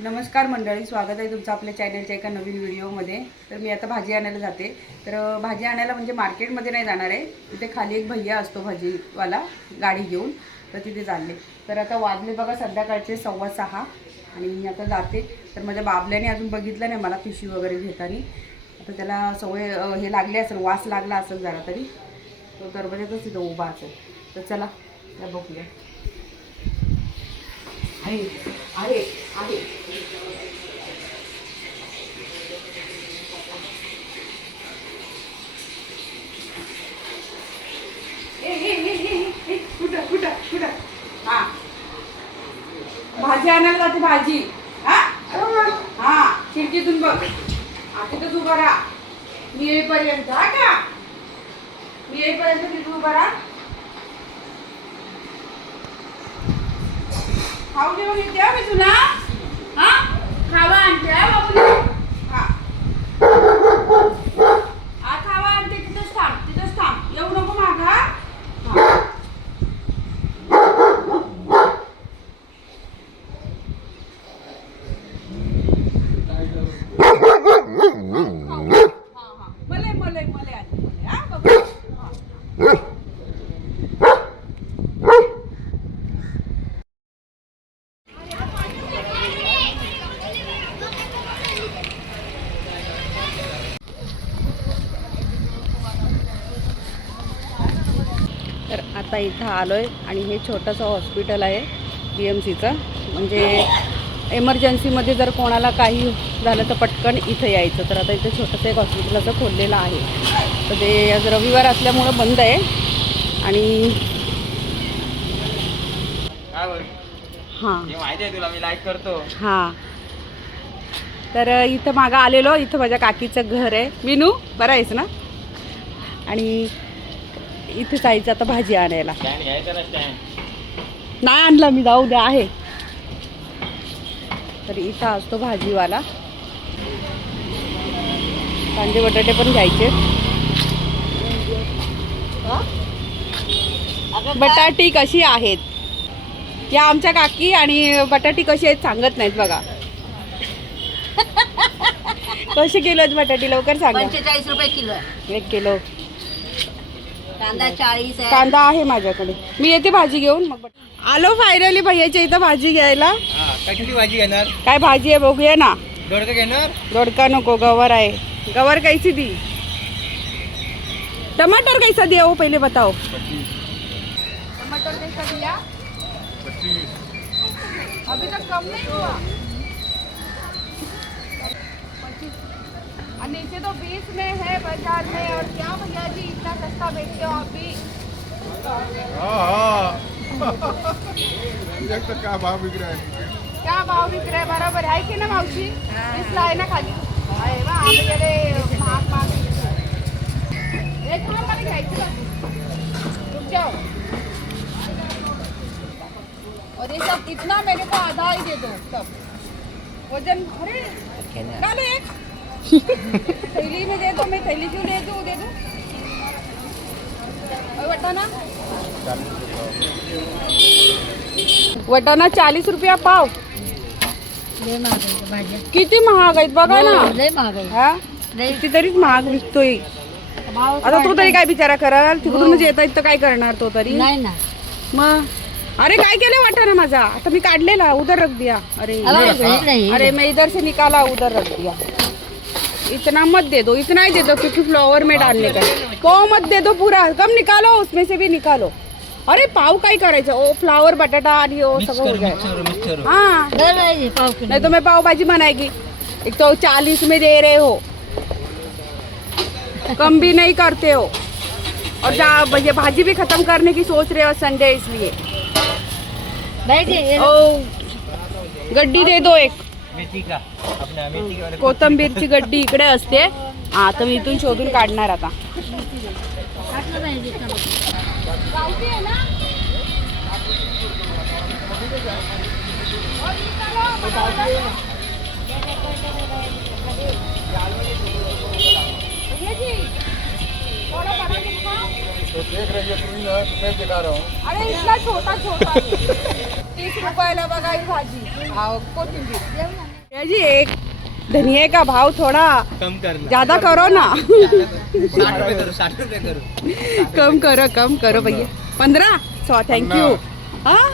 नमस्कार मंडळी स्वागत आहे तुमचं आपल्या चॅनलच्या एका नवीन व्हिडिओमध्ये तर मी आता भाजी आणायला जाते. तर भाजी आणायला म्हणजे मार्केटमध्ये नाही जाणार आहे. तिथे खाली एक भैया असतो भाजीवाला गाडी घेऊन. तर तिथे चालले. तर आता वाजले बघा संध्याकाळचे सव्वा सहा आणि मी आता जाते. तर माझ्या बाबल्याने अजून बघितलं नाही मला पिशवी वगैरे घेताना. आता त्याला सवय हे लागले असेल वास लागला असेल जरा तरी. तो दरवाजातच तिथं उभा असेल. तर चला त्या बघूया. आहे आहे आहे ए, ए, ए, ए, ए, कुठं कुठं कुठं हा भाजी आणायला जाते भाजी? हा? हा खिडकीतून बघ. आता तर उभा राहा. मी येईपर्यंत हा का? मी येईपर्यंत तिथून उभा राहा. खाऊ देऊन येते हो मी तुला हा खावा आणते हा बाबूला हा हा खावा आणते तिथंच थांब तिथंच थांब येऊ नको मागा हा मले मले मले आली मले हा बाबा हा. तर आता इथं आलो आहे आणि हे छोटंसं हॉस्पिटल आहे बी एम सीचं म्हणजे एमर्जन्सीमध्ये जर कोणाला काही झालं तर पटकन इथं यायचं. तर आता इथं छोटंसं एक हॉस्पिटल असं खोललेलं आहे. तर ते आज रविवार असल्यामुळं बंद आहे. आणि हां. हां तर इथं मागं आलेलो इथं माझ्या काकीचं घर आहे. विनू बरं आहेस ना? आणि इथं जायचं आता भाजी आणायला. नाही आणला मी जाऊ द्या आहे. तर इथं असतो भाजीवाला. कांदे बटाटे पण घ्यायचे. बटाटी कशी आहेत? या आमच्या काकी आणि बटाटी कशी आहेत सांगत नाहीत बघा. कशी किलो आहेत बटाटी? लवकर सांगा. पंचेचाळीस रुपये किलो एक किलो. कांदा चाळीस आहे. कांदा आहे माझ्याकडे. मी येते भाजी घेऊन मग आलो फायनली भैयाच्या इथं भाजी घ्यायला. हा कशाची भाजी घेणार? काय भाजी आहे बघूया ना. दोडका घेणार? दोडका नको गवर आहे. गवर कैसी दी? टमाटर कैसा दिया वो पहले बताओ. टमाटर कैसा दिया? अभी तक कम नहीं हुआ। नीचे तो बीस में है बाज़ार में और क्या भैया जी इतना सस्ता बेचते हो आप भी? एक तर काय भाव विक्री आहे क्या भाव विक रहे बरोबर आहे की ना मावशी? वीसला आहे ना खाली। आहे बा आम्ही महाग महाग एक मला घ्यायची रुक जाओ। और ये सब इतना मेरे को आधा ही दे दो सब। वज़न अरे डालो एक थैली में दे दो मैं थैली क्यों ले दूँ दे दूँ? और वटाना? वटाणा चाळीस रुपया पाव। किती महाग आहेत बघा ना हा? कितीतरीच महाग विकतोय. आता तो तरी काय बिचारा कराल? तिकडूनच येत आहेत तर काय करणार तो तरी? मग? अरे काय केलं वाटा ना माझा? आता मी काढलेला उधर रख दिया. अरे. अरे मैं इधर से निकाला उधर रख दिया. इतना मत दे दो इतना ही दे दो क्योंकि फ्लावर में डालने का। को मत दे दो पूरा कम निकालो उसमें से भी निकालो। अरे पाव काय करायचं ओ फ्लावर बटाटा आणि ओ मिक्स सगळं हो करू करू करू हाँ। पाव किलो नहीं तो मैं पाव भाजी बनाएगी एक तो चालीस में दे रहे हो. कम भी नहीं करते हो. और जा- ये भाजी भी खत्म करने की सोच रहे हो संडे इसलिए। ओ। गड्डी दे दो एक। कोथंबीरची गड्डी इकडे असते. आता मी इथून शोधून काढणार आता. छोटा छोटा. तीस रुपयाला बघा ही भाजी. कोथिंबीर. याजी एक धनिया का भाव थोड़ा कम करना ज़्यादा करो ना। साठ रुपये करो साठ रुपये करो। कम करो कम करो भैया। पंद्रह? सौ थैंक यू हाँ?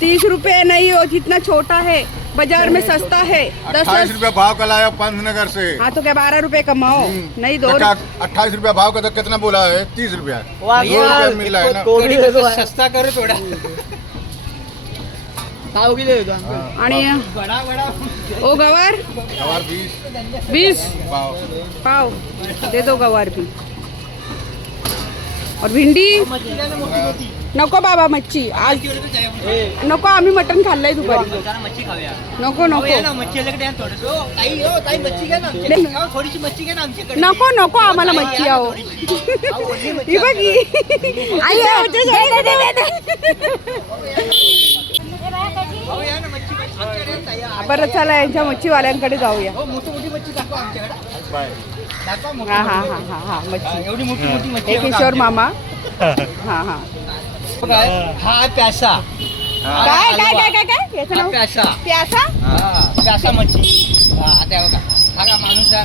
तीस रुपए नहीं हो जितना छोटा है बाज़ार में सस्ता है। दस अट्ठाईस दस भाव का लाया पंतनगर से। हाँ तो क्या बारह रुपए कमाओ? नहीं दो अट्ठाईस रुपया भाव का तो कितना बोला है? तीस रुपया। रुपया मिल रहा है ना थोड़ी। आणि ओ गवार? बीस. पाव. दे दो गवार भी और भिंडी? नको बाबा मच्छी. आज नको आम्ही मटण खाल्लंय दुपारी. नको नको. नको नको आम्हाला मच्छी आहो ही बघी आई बरं चला यांच्या मच्छीवाल्यांकडे जाऊया. हो, मोठी मोठी मच्छी दाखवा आमच्याकडे. दाखवा मोठी हा हा. हा हा हा हा, मच्छी. एवढी मोठी मोठी मच्छी हे किशोर. मामा. हा हा. बघा, हा. प्यासा. हा, काय. काय काय काय काय? याचं हा नाव? प्यासा. प्यासा? हा प्यासा मच्छी. हा आता बघा. हा का माणूस हा.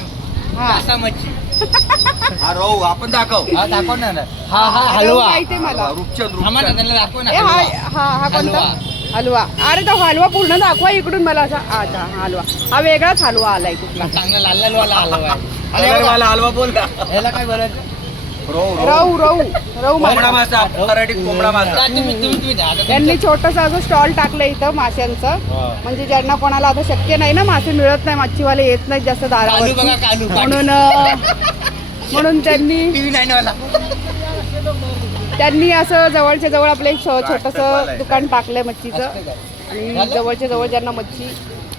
प्यासा मच्छी. हा राहू आपण दाखव. हा दाखव ना. हा हा हलवा. माहिती मला. रूपचंद दाखव ना. हा. हा हा कोणता? हलवा. अरे तो हलवा पूर्ण दाखवा इकडून मला असा. अच्छा हलवा. हा वेगळाच हलवा आलाय कुठला. चांगला लाल लाल वाला हलवा आहे. आणि कलर बघा, वाला हलवा बोल. का ह्याला काय बोलायचं? राहू रहू रहू रहू कोंबडा मासा. मासा मराठीत कोंबडा मासा. तुम्ही तुम्ही तुम्ही द्या. आता त्यांनी छोटासा जो स्टॉल टाकलं इथं माशांचं. म्हणजे ज्यांना कोणाला आता शक्य नाही ना मासे मिळत नाही मच्छीवाले येत नाहीत जास्त दारावर म्हणून म्हणून त्यांनी टीव्ही नाही वाला त्यांनी असं जवळच्या जवळ आपलं एक छोटस दुकान टाकलंय मच्छीचं. आणि जवळच्या जवळ ज्यांना मच्छी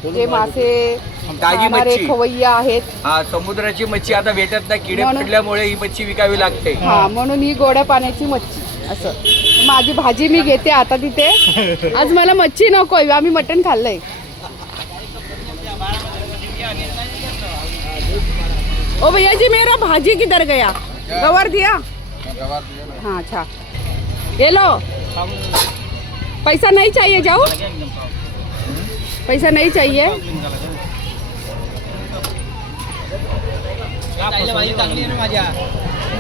जे मासे ताजी मच्छी. खवय्या आहेत. हा समुद्राची मच्छी आता भेटत नाही किडे म्हणून- पडल्यामुळे ही मच्छी विकावी लागते. हा म्हणून ही गोड्या पाण्याची मच्छी असं. माझी भाजी मी घेते आता तिथे. आज मला मच्छी नकोय आम्ही मटण खाल्लंय. ओ भैया जी मेरा भाजी किधर गया? गवर दिया। हाँ अच्छा। ये लो। पैसा नहीं चाहिए, जाओ। पैसा नहीं चाहिए।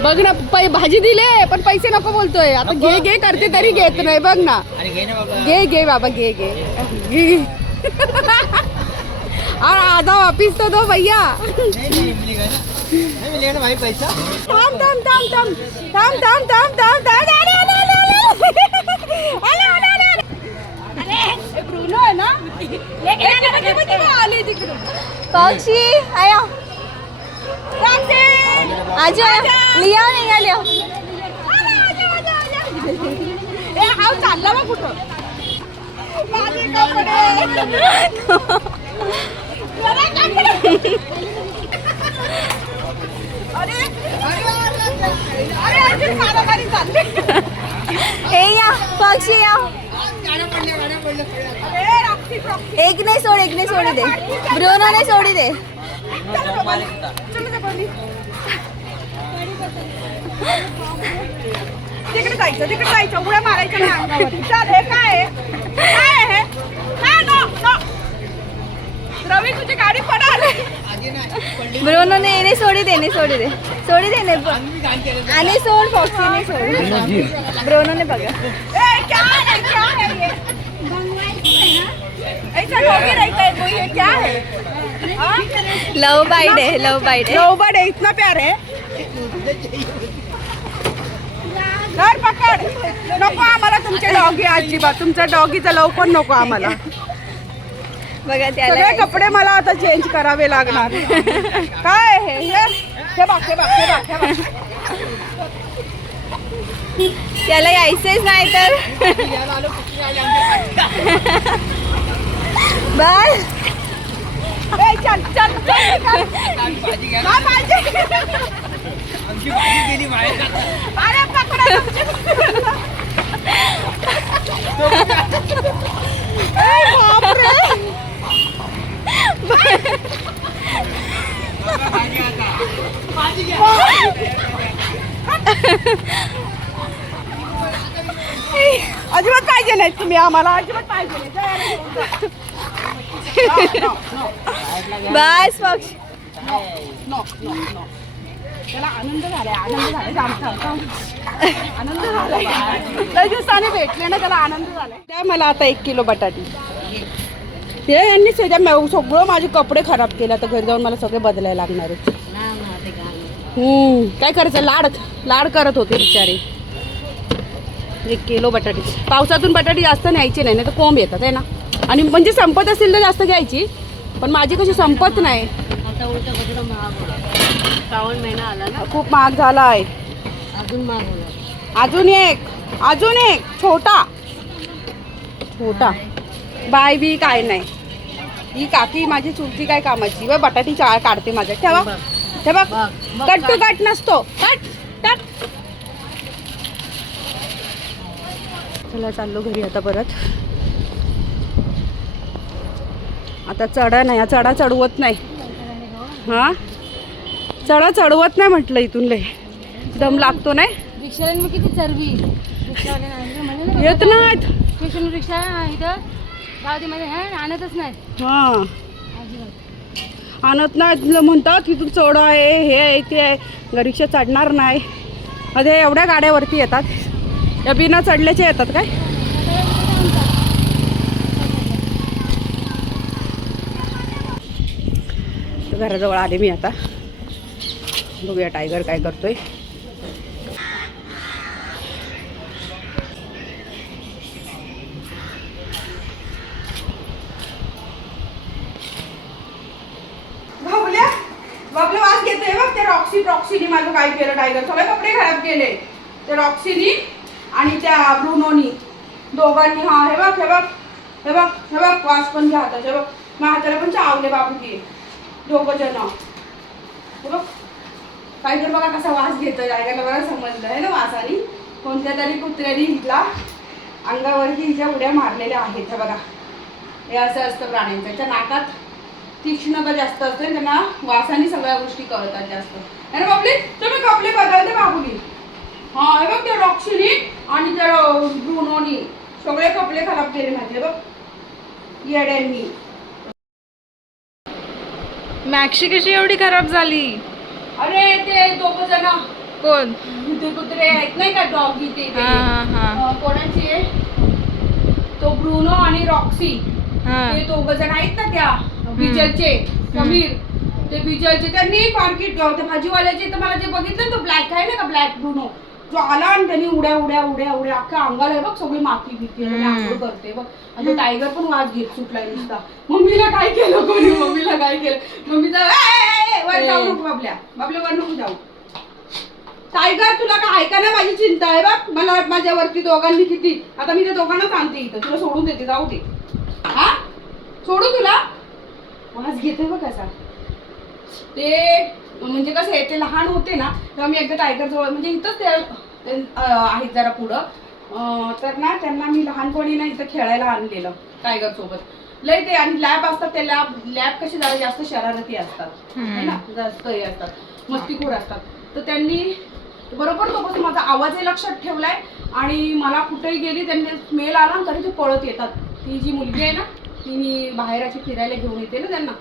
भाजी ना भाजी दिले, पण पैसे नको बोलतोय. आता घे घे करते तरी घेत नाही, बघ ना. घे घे बाबा, घे घे. और आधा वापिस तो दो भैया. नाही नाही नाही भाई पैसा थांब. थांब थांब थांब थांब. थांब थांब थांब. थांब अरे अरे अरे अरे अरे अरे अरे अरे ब्रुनो आहे ना? लेके बघ, बघ, बघ, आले तिकडून. पक्षी आया! आजा लिया निघाल्या आला, आजा, आजा, आजा. ए हा चालला कुठं? माझे कपडे. जरा कपडे. हे या पक्षी या. एक नाही सोड एक नाही सोडी दे. ब्रोनो नाही सोडी दे. तिकडे जायचं तिकडे जायचं. उड्या मारायच्या काय सोडी देणे सोडी दे. सोडी देणे आणि सोड फॉक्सीने सोड. ब्रोनोने बघा. लव बाईट आहे लव बाईट लव बाईड आहे इतना प्यार आहे पकड. नको आम्हाला तुमच्या डॉगी आजीबा तुमचा डॉगीचा लव पण नको आम्हाला. बघा सगळे त्याला कपडे मला आता चेंज करावे लागणार. काय हे हे हे बघ हे बघ हे बघ हे बघ. त्याला यायचंच नाही तर. बस ए, चल चल काय पाहिजे आमची भाजी गेली बाहेर अरे पकडा तुमची. ए, बापरे. भाजी आता भाजी घ्या नाहीत तुम्ही आम्हाला? अजिबात पाहिजे नाही. बस पक्षी. त्याला आनंद झालाय आनंद झालाय. दिवसाने भेटले ना त्याला आनंद झालाय. द्या मला आता एक किलो बटाटी. ते यांनी सगळं माझे कपडे खराब केले. आता घरी जाऊन मला सगळे बदलायला लागणार आहे काय करायचं? लाड लाड करत होते बिचारे. एक किलो बटाटी. पावसातून बटाटी जास्त न्यायची नाही तर कोंब येतात आहे ना? आणि म्हणजे संपत असेल तर जास्त घ्यायची पण माझी कशी संपत नाही. श्रावण महिना आला ना? खूप महाग झाला आहे अजून महाग होणार. अजून एक अजून एक छोटा. छोटा. बाय बी काय नाही. ही काकी माझी चुलती काय कामाची व बटाटी चा काढते माझ्या ठेवा. ठेवा. कट टू कट नसतो. Cut cut. चला चाललो घरी आता परत. आता चढा नाही हा चढा चढवत नाही. हा? चढा चढवत नाही म्हटलं इथून लय. दम लागतो नाही? रिक्षाने मग किती चरबी? येत नाहीत. रिक्षा इथं. गावामध्ये आहे आणतच नाहीत हा. आणत नाही म्हणतात की तू चढ आहे हे आहे ते आहे. रिक्षा चढणार नाही. अरे एवढ्या गाड्यावरती येतात. या बिना चढल्याचे येतात काय? घराजवळ आले मी आता. बघूया टायगर काय करतोय. वास घेतोय बघ ते रॉक्सी रॉक्सीनी माझं काय केलं टायगर सगळे कपडे खराब केले. ते रॉक्सीनी त्या ब्रुनोनी दोघांनी हा हे बघ हे बघ हे बघ हे बघ वास पण घ्या हाताचे बघ. माझ्या हाताला पण चावले बाबू की दोघं जण. हे बघ. टायगर बघा कसा वास घेतो ऐकायला बघा समजलं. आहे ना वासानी? कोणत्या तरी कुत्र्याने हिला अंगावरती हिच्या उड्या मारलेल्या आहेत हे बघा. हे असं असतं प्राण्यांचं. त्याच्या नाकात तीक्ष्णता जास्त असते त्यांना वासाने सगळ्या गोष्टी कळतात जास्त. अरे बाबली तुम्ही कपडे बदलते बाबुली हा हे बघ त्या रॉक्सीनी आणि त्या ब्रुनोनी सगळे कपडे खराब केले माझे बघ. येड्यांनी मॅक्सी कशी एवढी खराब झाली? अरे ते दोघ जण. कोण? ते कुत्रे आहेत नाही का डॉगी ते. हा हा हा. अं, कोणाची आहे? तो ब्रुनो आणि रॉक्सी. हा. ते दोघ जण आहेत ना त्या बिजलचे. समीर. ते बिजलचे. त्यांनी मार्केट त्या भाजीवाल्याचे तर मला जे बघितलं तो ब्लॅक आहे ना का ब्लॅक ब्रुनो. जो आला आणि त्यांनी उड्या उड्या उड्या उड्या अख्ख्या अंगाला आहे बघ सगळी माती भीती. आंघोळ करते बघ. आणि टायगर पण वाज घेत सुटलाय नुसता. मम्मीला काय केलं कोणी? मम्मीला काय केलं? मम्मी तर "ए, ए, ए, वर जाऊ नको बाबल्या. बाबल्या वर नको जाऊ. टायगर तुला काय ऐका ना माझी चिंता आहे बघ. मला माझ्यावरती दोघांनी किती आता मी त्या दोघांना सांगते इथं. तुला सोडून देते जाऊ दे. हा? सोडू तुला? वाज घेते बघ कसा ते म्हणजे कसं आहे ते लहान होते ना तेव्हा मी एकदा टायगर जवळ म्हणजे इथंच ते आहेत जरा पुढं. तर ना त्यांना मी लहानपणी ना इथं खेळायला आणलेलं टायगर सोबत. लय ते आणि लॅब असतात ते लॅब लॅब कशी जरा जास्त शरारती असतात. है ना? जास्त हे असतात मस्तीखोर असतात. तर त्यांनी बरोबर तो माझा आवाजही लक्षात ठेवलाय आणि मला कुठेही गेली त्यांनी स्मेल आला तरी ते पळत येतात. ती जी मुलगी आहे ना ती मी बाहेर अशी फिरायला घेऊन येते ना त्यांना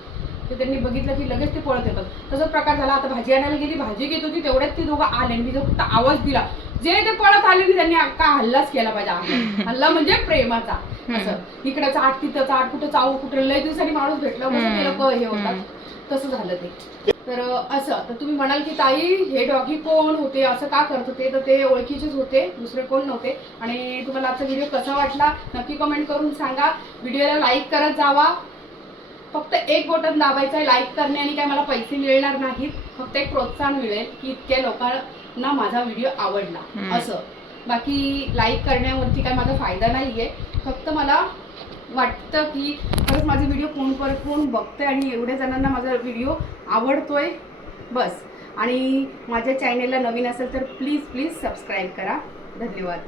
तर त्यांनी बघितलं की लगेच ते पळत येतात. तसाच प्रकार झाला आता भाजी आणायला गेली भाजी घेत होती तेवढ्यात ती दोघं आले आणि मी जर फक्त आवाज दिला जे ते पळत आले की त्यांनी अक्का हल्लाच केला पाहिजे. हल्ला म्हणजे प्रेमाचा. असं इकडे चाट तिथं चाट कुठं चावू कुठं लय दिवसांनी माणूस भेटला कसं ते लोक हे होतात. तसं झालं ते. तर असं तर तुम्ही म्हणाल की ताई हे डॉगी कोण होते? असं का करत होते? तर ते ओळखीचेच होते दुसरे कोण नव्हते. आणि तुम्हाला आजचा व्हिडिओ कसा वाटला नक्की कमेंट करून सांगा. व्हिडिओला लाईक करत जावा. फक्त एक बटन दाबायचं आहे लाईक करण्याने काय मला पैसे मिळणार नाहीत. फक्त एक प्रोत्साहन मिळेल की इतक्या लोकांना माझा व्हिडिओ आवडला. असं. बाकी लाईक करण्यावरती काय माझा फायदा नाही आहे फक्त मला वाटतं की खरंच माझे व्हिडिओ कोण पर कोण बघतंय आणि एवढ्या जणांना माझा व्हिडिओ आवडतोय. बस. आणि माझ्या चॅनेलला नवीन असेल तर प्लीज प्लीज सबस्क्राईब करा. धन्यवाद.